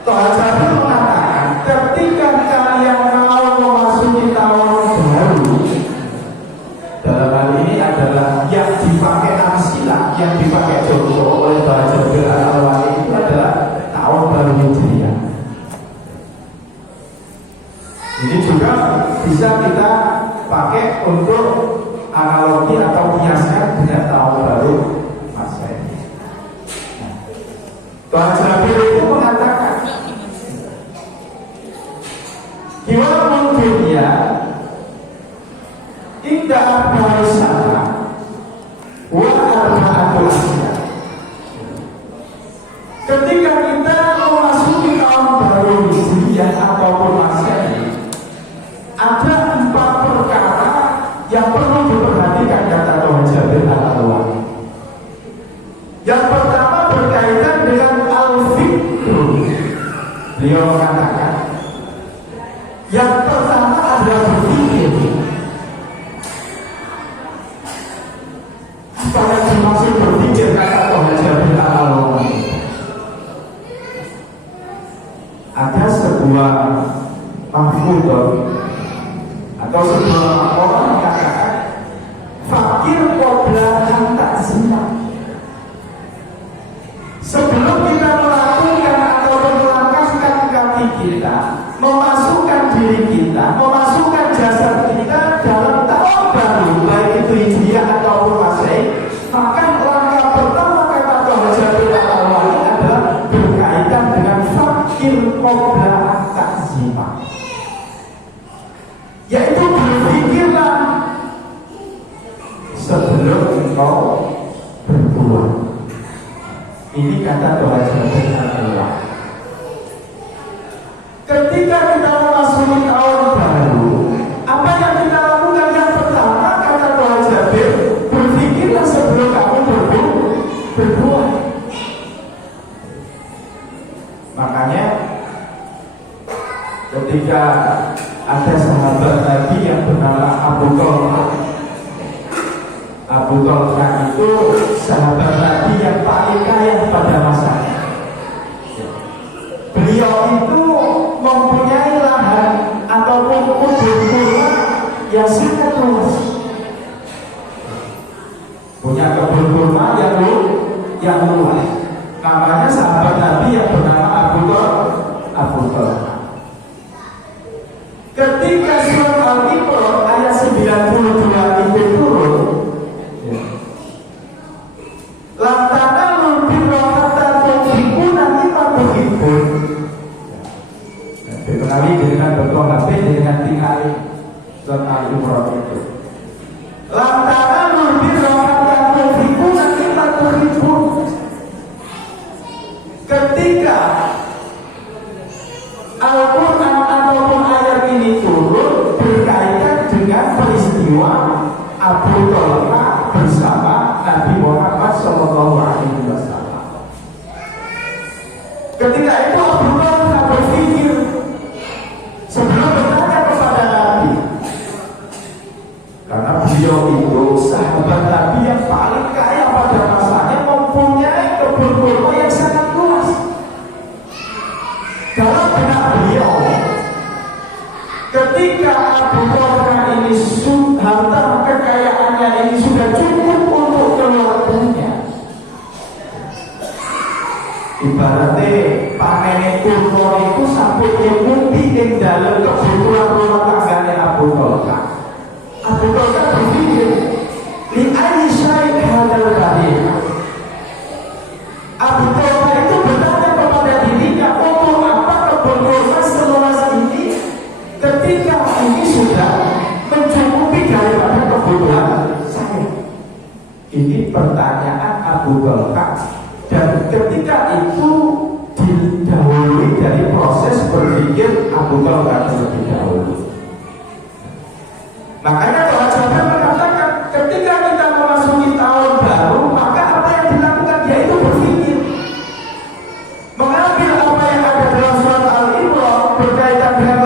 Tuhan Jabir mengatakan, ketika kalian mau memasuki tahun baru, dalam hal ini adalah yang dipakai Amsilah, yang dipakai Joko oleh Tuhan Jabir Al-Wali itu adalah tahun baru Hijriah. Ini juga bisa kita pakai untuk analogi atau kiaskan dengan tahun baru Masehi. Tuhan Jabir itu mengatakan, Kiwamun dunia indah barisana wa arba'atul asya. Ketika kita memasuki tahun baru Hijriah ataupun Masehi, ada 4 perkara yang perlu diperhatikan, kata Tuhan Jabir Al-Wali. Yang pertama berkaitan dengan al-fikru. Beliau mengatakan, yang pertama adalah berpikir. Apa yang dimaksud berpikir, kata Tuhan Jabir Al-Wali? Ada sebuah mahfudon atau sebuah orang mengatakan fakir qobla an ta'zina. Sebelum kita melakukan atau melangkahkan kaki kita, memasukkan diri kita, memasukkan jasad kita dalam tahun baru, baik itu Hijriah ataupun Masehi, maka langkah pertama, kata Tuhan Jabir Al-Wali, adalah berkaitan dengan fakir qobla an ta'zina, yaitu berpikirlah sebelum engkau berbuat. Ini kata Tuhan Jabir Al-Wali. Ketika kita memasuki tahun baru, apa yang kita lakukan? Yang pertama, kata Tuhan Jabir, berpikirlah sebelum kamu berbuat. Makanya ketika ada sahabat Nabi yang bernama Abu Talha. Abu Talha itu sahabat Nabi yang paling kaya pada masanya. Beliau itu mempunyai lahan ataupun kebun kurma yang sangat luas. Punya kebun kurma yang luas. Namanya sahabat Nabi yang bernama Abu Talha. Ketika surat Al-Imran ayat 92 itu turun, lantana lubirro hatta tunfikuna mimma tuhibbun. Dikenali dengan betul nabi dengan tinggal surat Al-Imran itu. Lantana lubirro hatta tunfikuna mimma tuhibbun. Ketika Al-Quran ataupun ayat ini turun berkaitan dengan peristiwa Abu Talha bersama Nabi Muhammad SAW. Ketika itu Abu Talha berpikir sebelum bertanya kepada Nabi, karena beliau itu sahabat Nabi yang paling kaya pada masanya, mempunyai kebun kurma yang sangat luas. Dalam benak beliau, ketika Abu Talha ini harta kekayaannya ini sudah cukup untuk keluarganya, ibaratnya panen kurma itu sampai nyemuti yang dalam kebutuhan rumah tangganya Abu Talha. Abu Talha berpikir, li ayyi syai' hadzal badir. Abu Talha itu bertanya kepada dirinya, untuk apa kebun kurma seluas ini ketika ini sudah mencukupi daripada kebutuhan saya? Ini pertanyaan Abu Talha, dan ketika itu didahului dari proses berpikir Abu Talha terlebih dahulu. Makanya Tuhan Jabir mengatakan, ketika kita memasuki tahun baru, maka apa yang dilakukan? Yaitu berpikir, mengambil apa yang ada dalam surat Al-Imran berkaitan dengan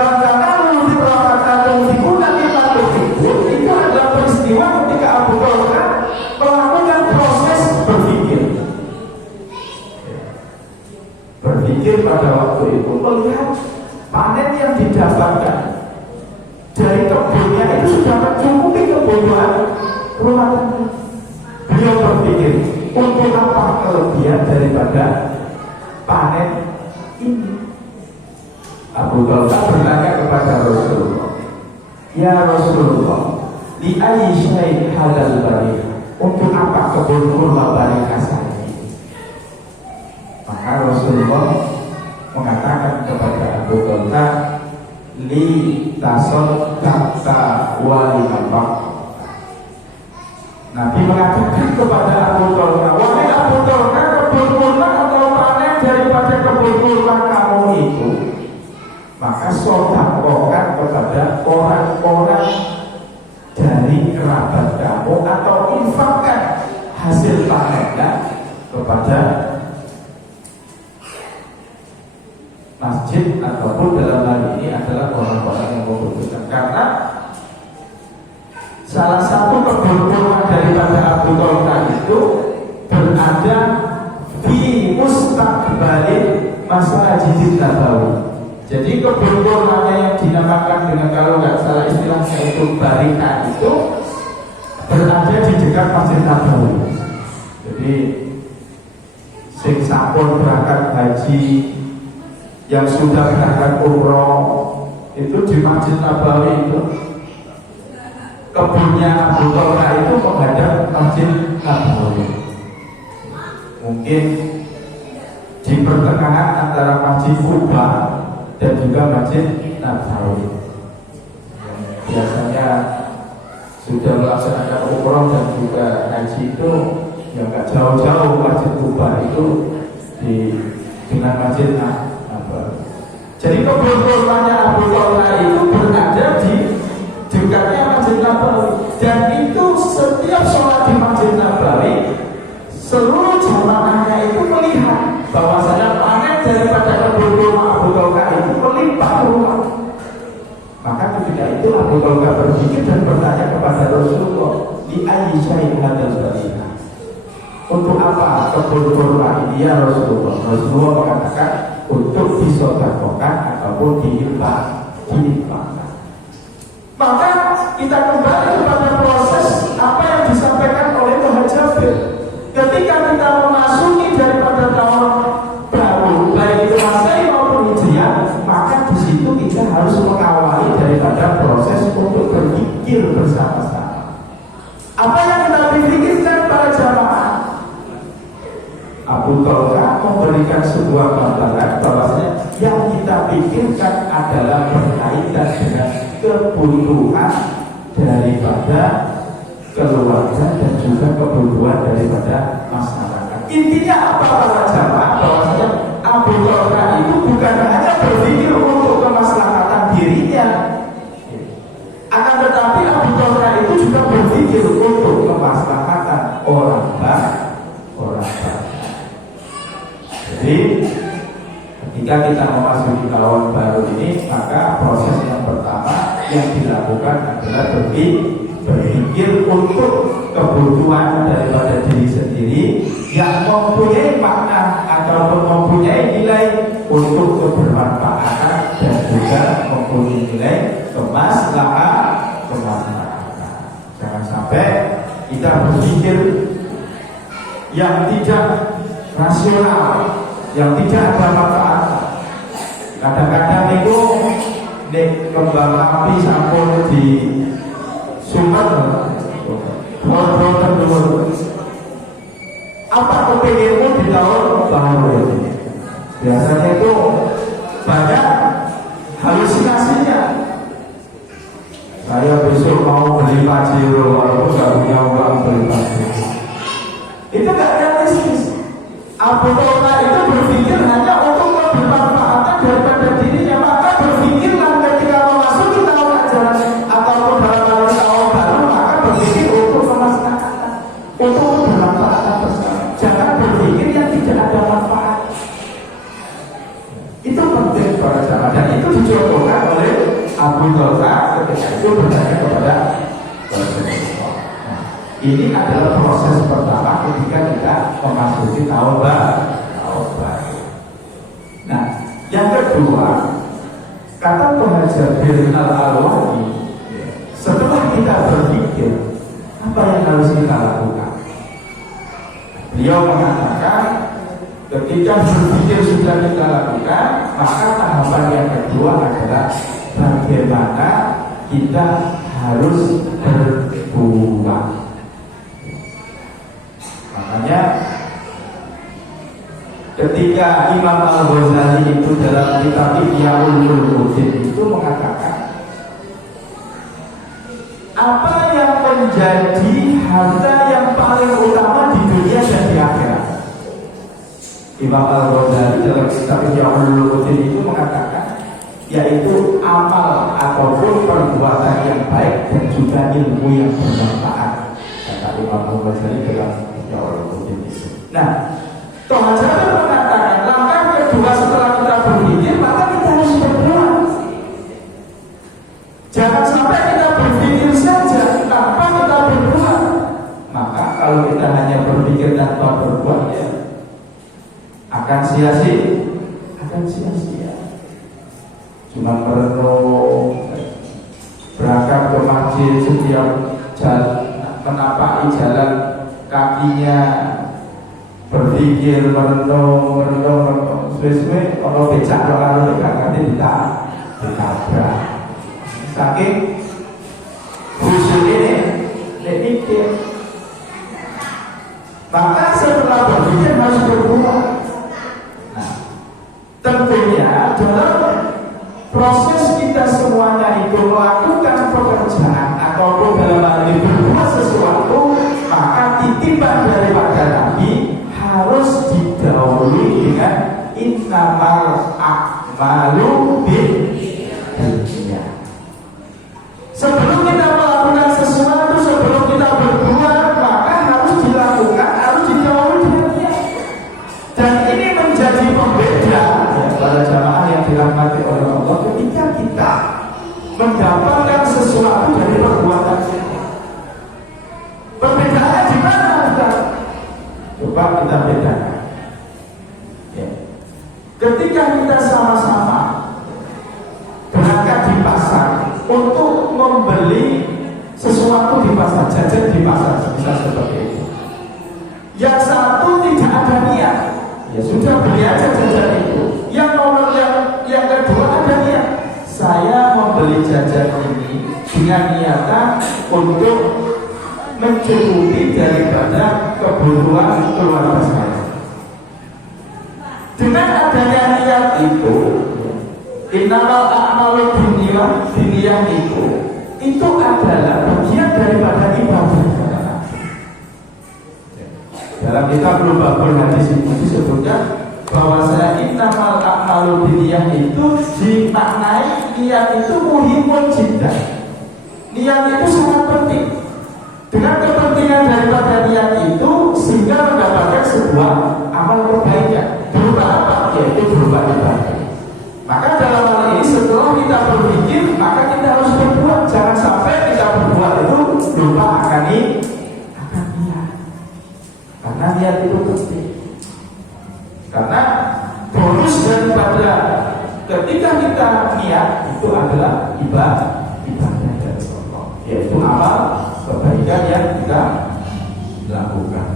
itu adalah peristiwa ketika Abu Talha melakukan proses berpikir. berpikir pada waktu itu melihat panen yang didapatkan dari kebunnya itu sudah mencukupi kebutuhan rumah tangga. Beliau berpikir, untuk apa kelebihan daripada panen ini? Abu Talha bertanya kepada Rasulullah, ya Rasulullah, li ayyi syai'in hadal barik? Untuk apa kebun kurma barikah saya ini? Maka Rasulullah mengatakan kepada Abu Talha, li tasod kata wali abak. Nabi mengatakan kepada Abu Talha, wahai Abu Talha, kebun kurma atau panen daripada kebun kurma kamu itu, maka sodakokan kepada orang-orang dari kerabat kamu, atau infakkan hasil panennya kepada masjid, ataupun dalam hal ini adalah orang-orang yang membutuhkan. Karena salah satu kebun kurma daripada Abu Talha itu berada di mustaqbalin Masjidin Nabawi. Jadi kebun kurmanya yang dinamakan dengan, kalau nggak salah istilahnya itu barikah, itu berada di dekat Masjid Nabawi. Jadi sing sampun berangkat haji, yang sudah berangkat umroh, itu di Masjid Nabawi itu kebunnya Abu Talha itu menghadap Masjid Nabawi. Mungkin di pertengahan antara Masjid Kuba dan juga Masjid Nabawi. Biasanya sudah melaksanakan umroh dan juga haji itu yang nggak jauh-jauh Masjid Kuba itu dengan Masjid Nabawi. Jadi kebun kurmanya Abu Talha itu berada di dekatnya Masjid Nabawi, dan itu setiap sholat di Masjid Nabawi seluruh jamaahnya itu melihat bahwasanya panen daripada kebun kurma Abu Talha itu melimpah ruah. Maka ketika itu Abu Talha berpikir dan bertanya kepada Rasulullah, di ayyi syai'in hadzal barikah? Untuk apa kebun kurma ini ya Rasulullah? Rasulullah mengatakan untuk disedekahkan ataupun diinfakkan. Maka kita kembali kepada proses apa yang disampaikan oleh Tuhan Jabir. Ketika kita memasuki daripada tahun baru, baik itu Masehi maupun Hijriah, maka di situ kita harus mengawali daripada proses untuk berpikir bersama-sama. Apa yang kita pikirkan para jamaah? Abu Talha memberikan sebuah gambaran bahwasanya yang kita pikirkan adalah berkaitan dengan kebutuhan daripada keluarga dan juga kebutuhan daripada masyarakat. Intinya apa para jamaah? Bahwasanya Abu Talha itu bukan hanya berpikir untuk kemaslahatan dirinya, akan tetapi Abu Talha itu juga berpikir untuk kemaslahatan orang banyak. Jadi ketika kita memasuki tahun baru ini, maka proses yang pertama yang dilakukan adalah berpikir untuk kebutuhan daripada diri sendiri yang mempunyai makna ataupun mempunyai nilai untuk kebermanfaatan dan juga mempunyai nilai kemaslahatan. Jangan sampai kita berpikir yang tidak rasional, yang tidak ada manfaat. Kadang-kadang itu kembang api sampun di sumber apa kepinginmu di tahun baru ini? Biasanya itu banyak halusinasinya. Saya besok mau beli pajero, walaupun gak punya uang beli pajero. Itu gak realistis. Abu Talha itu berpikir hanya untuk bermanfaatan daripada dirinya. Maka berpikirlah ketika memasuki tahun ajaran ataupun dalam tahun baru, maka berpikir untuk kemaslahatan, untuk bermanfaatan bersama. Jangan berpikir yang tidak ada manfaat. Itu penting para jamaah, dan itu dicontohkan oleh Abu Talha ketika itu bertanya kepada Rasulullah. Ini adalah proses pertama ketika kita memasuki tahun baru. Yang kedua, kata Pengajar Jabir Al-Alwani, setelah kita berpikir apa yang harus kita lakukan, beliau mengatakan ketika berpikir sudah kita lakukan, maka tahapan yang kedua adalah bagaimana kita harus berbuat. Makanya ketika Imam Al-Ghazali itu dalam kitab Ihya Ulumuddin itu mengatakan apa yang menjadi harta yang paling utama di dunia dan di akhirat. Imam Al-Ghazali dalam kitab Ihya Ulumuddin itu mengatakan yaitu amal ataupun perbuatan yang baik dan juga ilmu yang bermanfaat, kata Imam Al-Ghazali dalam Ihya Ulumuddin itu. Nah, Tuhan mengatakan langkah kedua setelah kita berpikir, maka kita harus berbuat. Jangan sampai kita berpikir saja tanpa kita berbuat. Maka kalau kita hanya berpikir tanpa berbuat, ya akan sia-sia. Cuma merenung, berangkat ke masjid setiap menapaki jalan kakinya, berpikir merenung, suwe-suwe kalau becak kalau nanti ditabrak. Saking khusyuk ini mikir. Maka setelah berpikir harus berbuat. Nah, tentunya dalam proses kita semuanya itu melakukan pekerjaan ataupun dalam hal ini berbuat sesuatu, maka titipan daripada Nabi harus didahului dengan innamal a'malu binniyat. Sebelum kita melakukan sesuatu, sebelum kita berbuat, maka harus dilakukan, harus didahului dengan niat. Dan ini menjadi pembeda para jamaah yang dirahmati oleh Allah ketika kita mendapatkan sesuatu dari perbuatan kita. Perbedaannya di mana, Ustaz? Coba kita bedakan. Ya. Ketika kita sama-sama berangkat di pasar untuk membeli sesuatu di pasar, jajan di pasar, bisa seperti itu. Yang satu tidak ada niat, ya sudah beli aja jajan itu. Yang nomor yang kedua ada niat. Saya membeli jajan ini dengan niatan untuk mencukupi daripada kebutuhan keluarga saya. Dengan adanya niat itu, innamal a'malu binniyat itu adalah bagian daripada ibadah. Dalam kitab Lubabul Hadis itu disebutkan bahwa saya innamal a'malu binniyat itu dimaknai niat itu muhimun jiddan. Niat itu sangat penting. Dengan kepentingan daripada niat itu sehingga mendapatkan sebuah amal kebaikan. Berupa apa? Yaitu berupa ibadah. Maka dalam hal ini setelah kita berpikir, maka kita harus berbuat. Jangan sampai kita berbuat itu lupa akan niat. Karena niat itu penting. Karena bonus daripada ketika kita niat itu adalah ibadah dari Allah, yaitu amal kebaikan yang kita lakukan.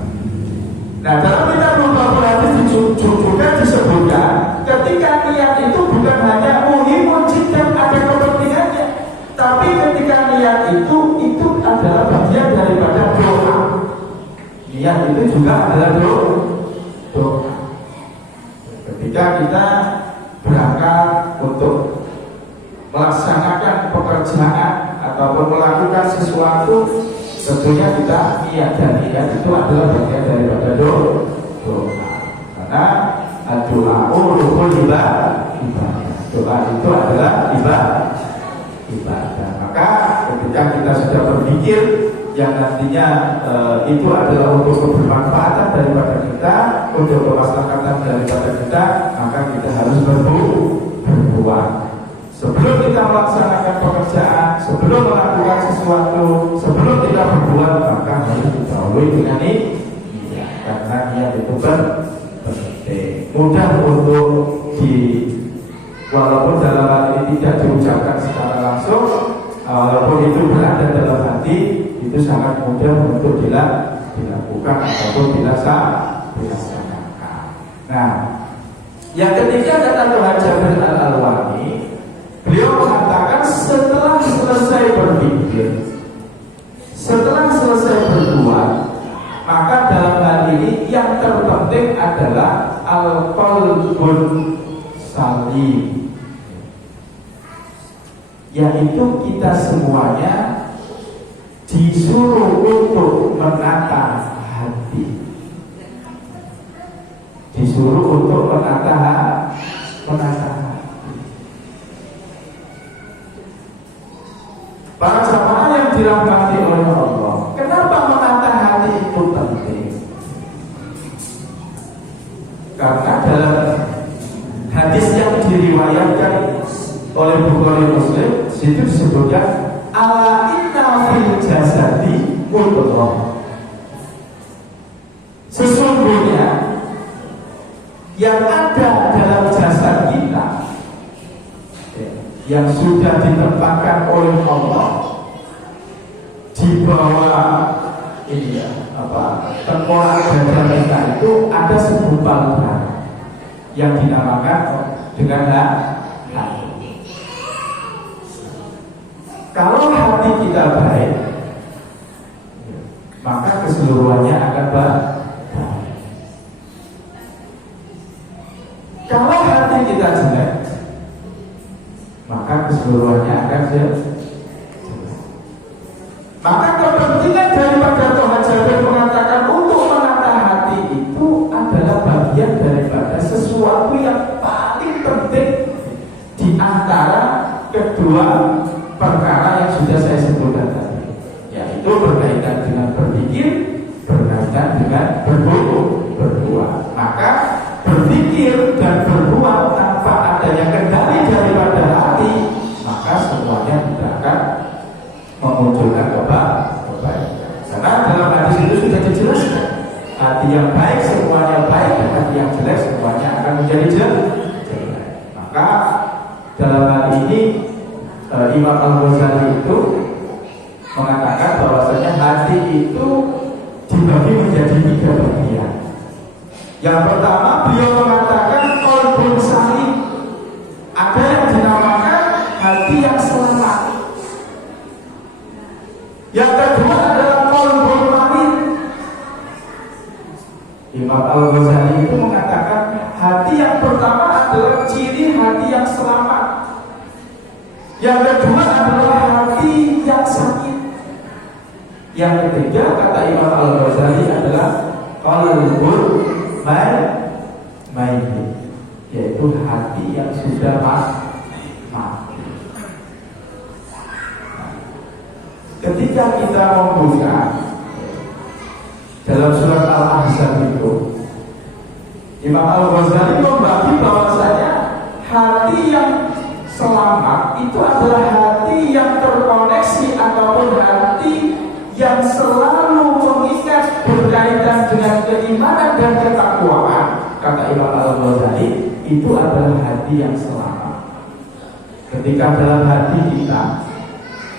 Nah, dalam kitab Lubabul Hadis juga disebutkan ketika niat itu bukan hanya muhimun jiddan ada kepentingannya, tapi ketika niat itu adalah bagian daripada doa. Niat itu juga adalah doa. Ketika kita berangkat untuk melaksanakan pekerjaan ataupun melakukan sesuatu, tentunya kita niat, dan niat itu adalah bagian daripada doa. Karena doa ruhul ibadah. Doa itu adalah ibadah. Maka ketika kita sudah berpikir yang nantinya itu adalah untuk kebermanfaatan daripada kita, untuk kemaslahatan daripada kita, maka kita harus berbuat. Sebelum kita melaksanakan pekerjaan, sebelum melakukan sesuatu, sebelum kita berbuat, maka harus didahului dengan niat. Karena niat itu penting. Mudah untuk walaupun dalam hal ini tidak diucapkan secara langsung, walaupun itu berada dalam hati, itu sangat mudah untuk dilakukan ataupun dilaksanakan. Nah, yang ketiga kata Tuhan Jabir Al-Alwani, beliau mengatakan setelah selesai berpikir, setelah selesai berbuat, maka dalam hal ini yang terpenting adalah al-qalbun salim, yaitu kita semuanya disuruh untuk menata hati, disuruh untuk menata hati. Para jamaah yang dirahmati oleh Allah, kenapa menata hati itu penting? Karena dalam hadis yang diriwayatkan oleh Bukhari Muslim, situ disebutkan ala inna fil jasadi mudghah. Sesungguhnya yang ada dalam jasad kita, yang sudah ditempatkan oleh Allah di bawah ini tengkorak dada kita, itu ada segumpal darah yang dinamakan dengan hati. Kalau hati kita baik, maka keseluruhannya akan baik. Kalau hati kita jelek, maka keseluruhannya akan jelek. Maka kepentingan daripada Tuhan Jabir mengatakan untuk menata hati itu adalah bagian daripada sesuatu yang paling penting di antara kedua perkara yang sudah saya sebutkan tadi, yaitu berkaitan dengan berpikir, berkaitan dengan berbuat. Maka berpikir dan berbuat tanpa adanya kendali daripada hati, maka semuanya tidak akan memunculkan kebaikan. Karena dalam hadis itu sudah dijelaskan, hati yang baik semuanya baik, dan hati yang jelek semuanya akan menjadi jelek. Maka dalam hal ini Imam Al-Ghazali itu mengatakan bahwasanya hati itu dibagi menjadi 3 bagian. Yang pertama, beliau mengatakan qalbun salim, ada yang dinamakan hati yang selamat. Yang kedua adalah qalbun marid. Imam Al-Ghazali itu mengatakan hati yang pertama adalah ciri hati yang selamat. Yang kedua adalah hati yang sakit. Yang ketiga kata Imam Al-Ghazali adalah qalbun mayyit, yaitu hati yang sudah mati. Ketika kita membuka dalam surat Al-Ahzab itu, Imam Al-Ghazali membagi bahwasanya hati yang selamat itu adalah hati yang terkoneksi ataupun hati yang selalu mengingat berkaitan dengan keimanan dan ketakwaan. Kata Imam Al-Ghazali, itu adalah hati yang selamat. Ketika dalam hati kita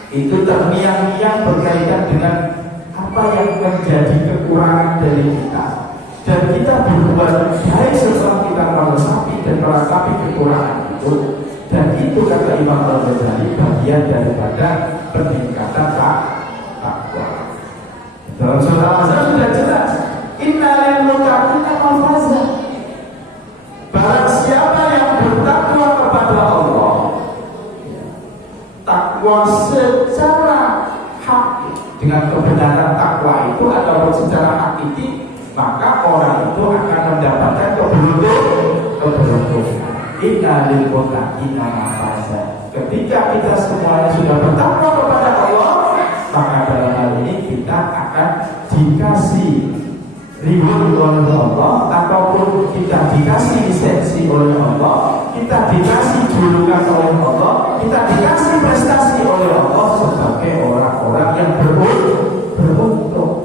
itu terngiang-ngiang berkaitan dengan apa yang menjadi kekurangan dari kita, dan kita berbuat baik setelah kita meresapi dan meratapi kekurangan itu, dan itu kata Imam Al-Ghazali bagian daripada peningkatan takwa. Dalam surah Al-Ahzab sudah jelas, innal muttaqina mafazah. Barang siapa yang bertakwa kepada Allah, takwa secara hak, dengan kebenaran takwa itu ataupun secara hakiki, maka orang itu akan mendapatkan keberuntungan. Innal muttaqina mafazah. Ketika kita semuanya sudah bertakwa kepada Allah, maka dalam hal ini kita akan dikasih reward oleh Allah, ataupun kita dikasih lisensi oleh Allah, kita dikasih julukan oleh Allah, kita dikasih prestasi oleh Allah sebagai orang-orang yang beruntung.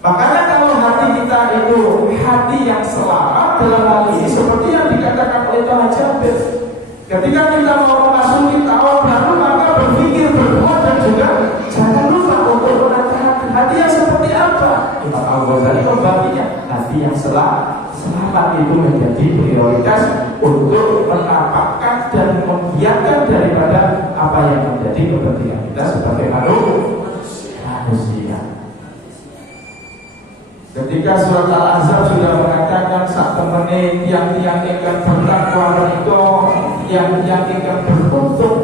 Makanya kalau hati kita itu hati yang selamat, dalam hal ini seperti yang dikatakan oleh Tuhan Jabir, Ketika kita mau memasuki tahun baru, maka berpikir, berdoa, dan juga jangan lupa untuk menata hati yang seperti apa. Imam Al-Ghazali membaginya hati yang selamat itu menjadi prioritas untuk menapakkan dan membiarkan daripada apa yang menjadi kepentingan kita sebagai manusia. Ketika surat Al-Ahzab sudah mengatakan sak temene tiang-tiang ingkang bertakwa menika yang ingkang beruntung,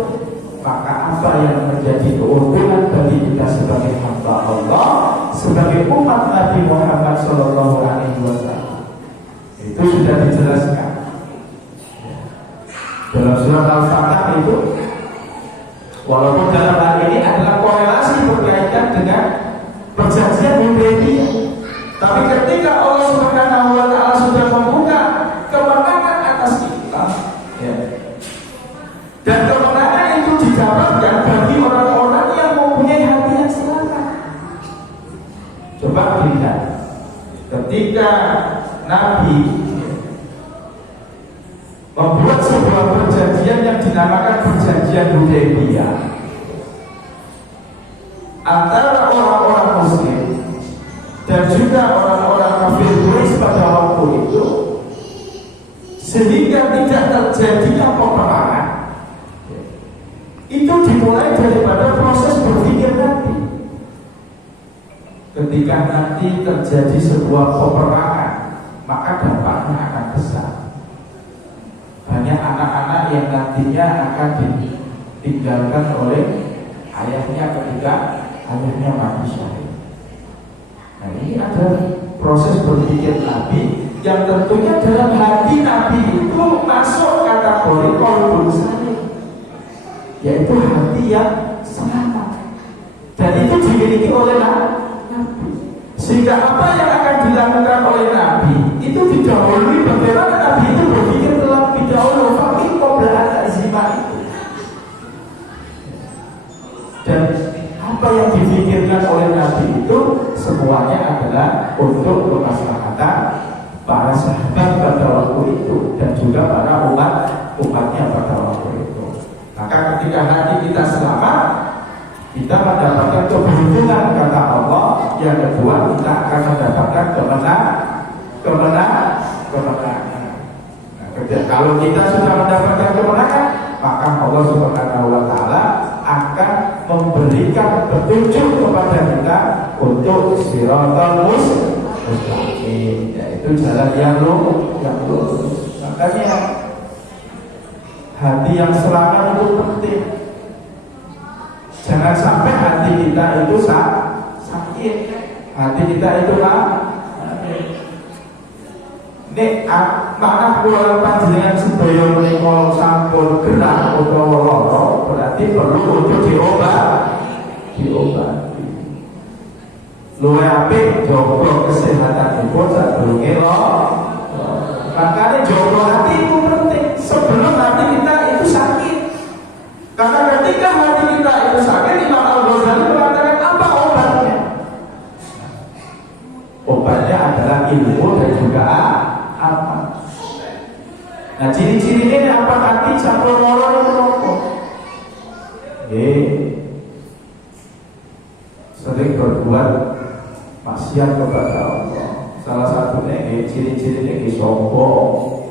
maka apa yang menjadi keuntungan bagi kita sebagai hamba Allah, sebagai umat Nabi Muhammad Sallallahu Alaihi Wasallam, itu sudah dijelaskan dalam surat Al-Fatah itu. Walaupun dalam hal ini adalah korelasi berkaitan dengan perjanjian Hudaybiyah, tapi ketika Allah Subhanahu wa Ta'ala sudah membuka kemenangan atas kita, ya, dan kemenangan itu didapatkan bagi orang-orang yang mempunyai hati yang selamat. Coba lihat, ketika Nabi membuat sebuah perjanjian yang dinamakan perjanjian Hudaybiyah antara orang-orang Muslim dan juga orang-orang kafir Quraisy pada waktu itu, sehingga tidak terjadinya peperangan, itu dimulai daripada proses berpikir nanti. Ketika nanti terjadi sebuah peperangan, maka dampaknya akan besar. Banyak anak-anak yang nantinya akan ditinggalkan oleh ayahnya ketika ayahnya mati syahid. Nah, ini ada proses berpikir Nabi yang tentunya dalam hati Nabi itu masuk kategori qalbun salim, yaitu hati yang selamat, dan itu dimiliki oleh Nabi. Sehingga apa yang akan dilakukan oleh Nabi itu didahului bagaimana Nabi itu berpikir terlebih dahulu, fakir qabla al-azimah itu. Dan apa yang dipikirkan oleh Nabi itu semuanya adalah untuk kemaslahatan para sahabat pada waktu itu dan juga para umatnya pada waktu itu. Maka ketika hati kita selamat, kita mendapatkan keberuntungan kata Allah. Yang kedua, kita akan mendapatkan kemenangan. Nah, kalau kita sudah mendapatkan kemenangan, maka Allah Subhanahu wa Ta'ala akan memberikan petunjuk kepada kita untuk siratal mustaqim, yaitu jalan yang lurus. Makanya hati yang selamat itu penting. Jangan sampai hati kita itu sakit, hati kita itu nek mana kula panjenengan sedaya menika sampun gerah utawa lara, berarti perlu untuk diobati. Luwih apik jaga kesehatanipun sadurunge lara. Makanya jaga hati itu penting sebelum hati kita itu sakit. Karena ketika hati kita itu sakit, Imam Al-Ghazali mengatakan apa obatnya? Obatnya adalah ilmu dan juga amal. Nah, ciri-cirinya apa hati campur loro rokok? Sering berbuat maksiat kepada Allah. Salah satunya ciri-cirinya sombong,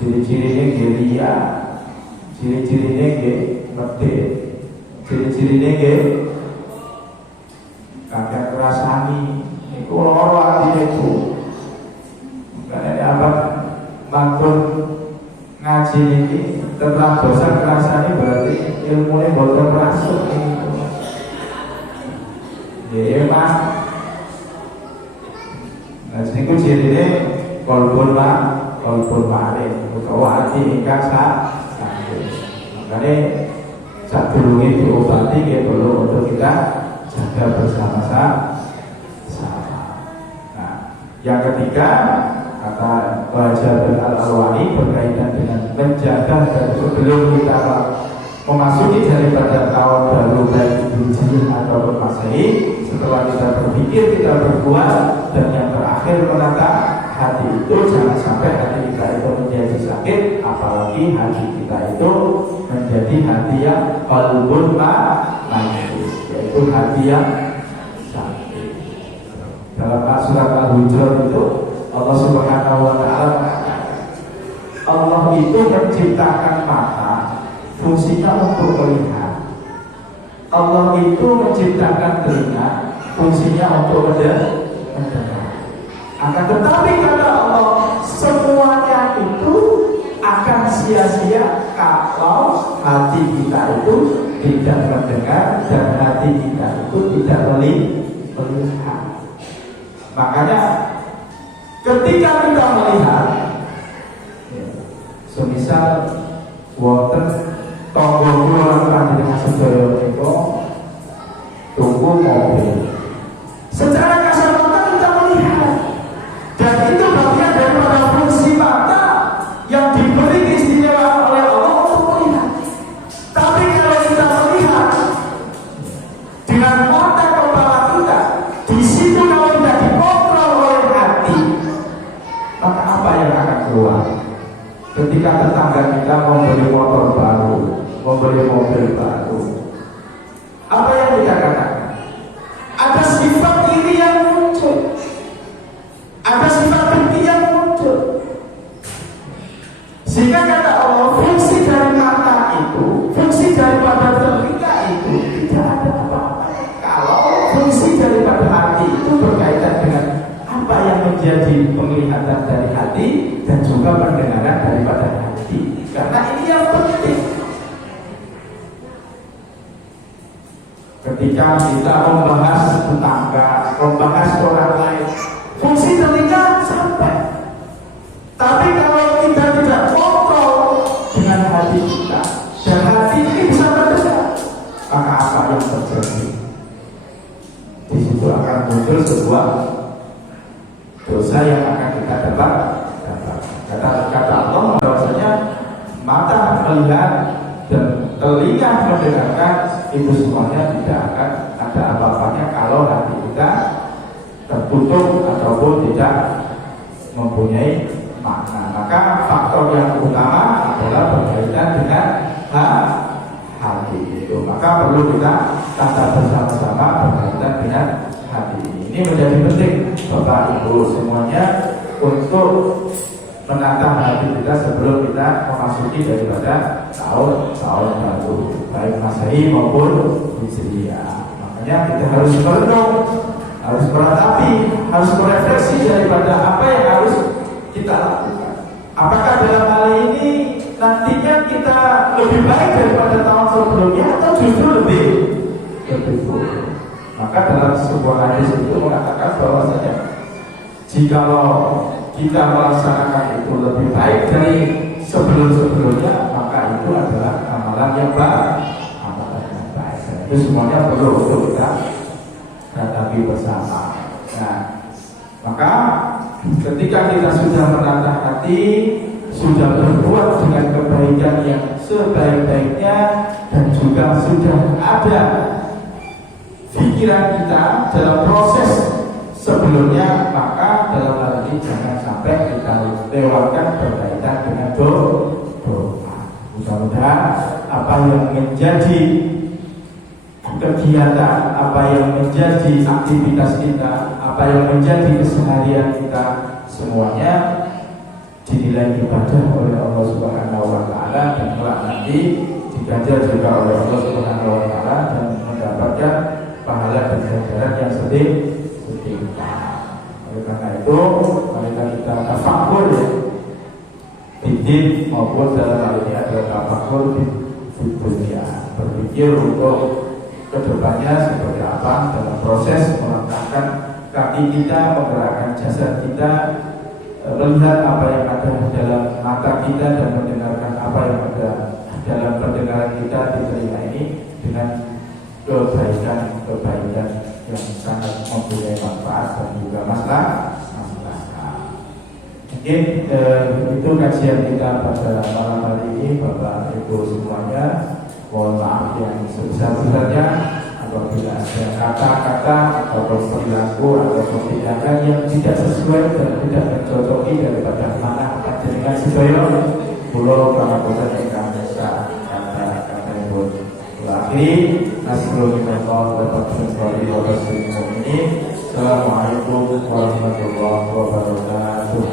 ciri-cirinya ria, ciri-cirinya medit, ciri-cirinya kakek kerasani. Itu loro hati itu. Karena apa? Mantun ngaji ini telah dosa kerasani berarti ilmunya boten masuk. Ya mas. Nah, ini cirinya kolbun malik utawa hati ingkang sakit. Makanya saat dulu diobati ya perlu untuk kita jaga bersama-sama. Nah, yang ketiga kata Jabir Al-Alwani berkaitan dengan menjaga dan sebelum kita memasuki daripada tahun baru baik Hijriah atau Masehi, setelah kita berpikir, kita berbuat, dan yang terakhir menata hati itu jangan sampai hati kita itu menjadi sakit. Apa apalagi hati kita itu menjadi hati yang qalbun majus, yaitu hati yang sakit. Dalam surat Al-Hujurat itu Allah Subhanahu wa Ta'ala mengatakan, Allah itu menciptakan mata fungsinya untuk melihat. Allah itu menciptakan telinga fungsinya untuk mendengar. Akan tetapi kata Allah, semuanya itu akan sia-sia kalau hati kita itu tidak mendengar dan hati kita itu tidak melihat. Makanya ketika kita melihat, semisal wonten tangga kula panjenengan sedaya niku tunggu mobil, secara kasar mata kita melihat, dan itu bagian daripada fungsi mata yang diberi keistimewaan oleh Allah untuk melihat. Tapi kalau kita melihat dengan mata kepala kita, di situ kalau tidak dikontrol oleh hati, maka apa yang akan keluar? Ketika tetangga kita membeli motor baru, membeli mobil baru, apa yang kita katakan? Ada sifat iri yang muncul, ada sifat dengki yang muncul. Sehingga kata Allah, fungsi dari mata itu, fungsi daripada telinga itu tidak ada apa-apa kalau fungsi daripada hati itu berkaitan dengan apa yang menjadi penglihatan dari hati dan juga pendengaran daripada hati. Karena ini yang penting. Ketika kita membahas tetangga, membahas orang lain, fungsi telinga sampai. Tapi kalau kita tidak kontrol dengan hati kita, dan hati ini bisa mendengar, maka apa yang terjadi? Di situ akan muncul sebuah dosa yang akan kita dapat. Kata Allah bahwasanya mata melihat dan telinga mendengarkan itu semuanya tidak akan ada apa-apanya kalau hati kita tertutup ataupun tidak mempunyai makna. Maka faktor yang utama adalah berkaitan dengan hati itu. Maka perlu kita tata bersama-sama berkaitan dengan hati ini. Ini menjadi penting Bapak Ibu semuanya untuk menata hati kita sebelum kita memasuki daripada tahun baru, baik Masehi maupun Hijriah. Makanya kita harus merenung, harus meratapi, harus merefleksi daripada apa yang harus kita lakukan. Apakah dalam hal ini nantinya kita lebih baik daripada tahun sebelumnya atau justru lebih buruk? Maka dalam sebuah hadis itu mengatakan bahwasanya jikalau kita melaksanakan itu lebih baik dari sebelum-sebelumnya, maka itu adalah amalan yang baik, amalan yang baik. Dan itu semuanya perlu untuk kita hadapi bersama. Nah, maka ketika kita sudah menata hati, sudah berbuat dengan kebaikan yang sebaik-baiknya, dan juga sudah ada pikiran kita dalam proses sebelumnya, maka dalam hal ini jangan sampai kita lewatkan berkaitan dengan doa. Mudah-mudahan apa yang menjadi kegiatan, apa yang menjadi aktivitas kita, apa yang menjadi keseharian kita, semuanya dinilai ibadah oleh Allah Subhanahu wa Ta'ala, dan kelak nanti diganjar juga oleh Allah Subhanahu wa Ta'ala dan mendapatkan pahala dan ganjaran yang setimpal. Oleh karena itu, mari kita tafakur ya, bidin maupun dalam hal ini adalah tafakur di dunia, berpikir untuk kedepannya seperti apa dalam proses melangkahkan kaki kita, menggerakkan jasad kita, melihat apa yang ada dalam mata kita dan mendengarkan apa yang ada dalam pendengaran kita di telinga ini dengan kebaikan yang sangat mempunyai manfaat dan juga masalah. Mungkin itu kajian kita pada malam hari ini, Bapak Ibu semuanya. Mohon maaf yang sebesar-besarnya apabila ada kata-kata atau perilaku atau tindakan yang tidak sesuai dan tidak mencocoki daripada mana panjenengan sedaya. pulau karena bosan ingkang kata pun akhiri nasibullah dapat sekali atas ini. Assalamualaikum warahmatullahi wabarakatuh.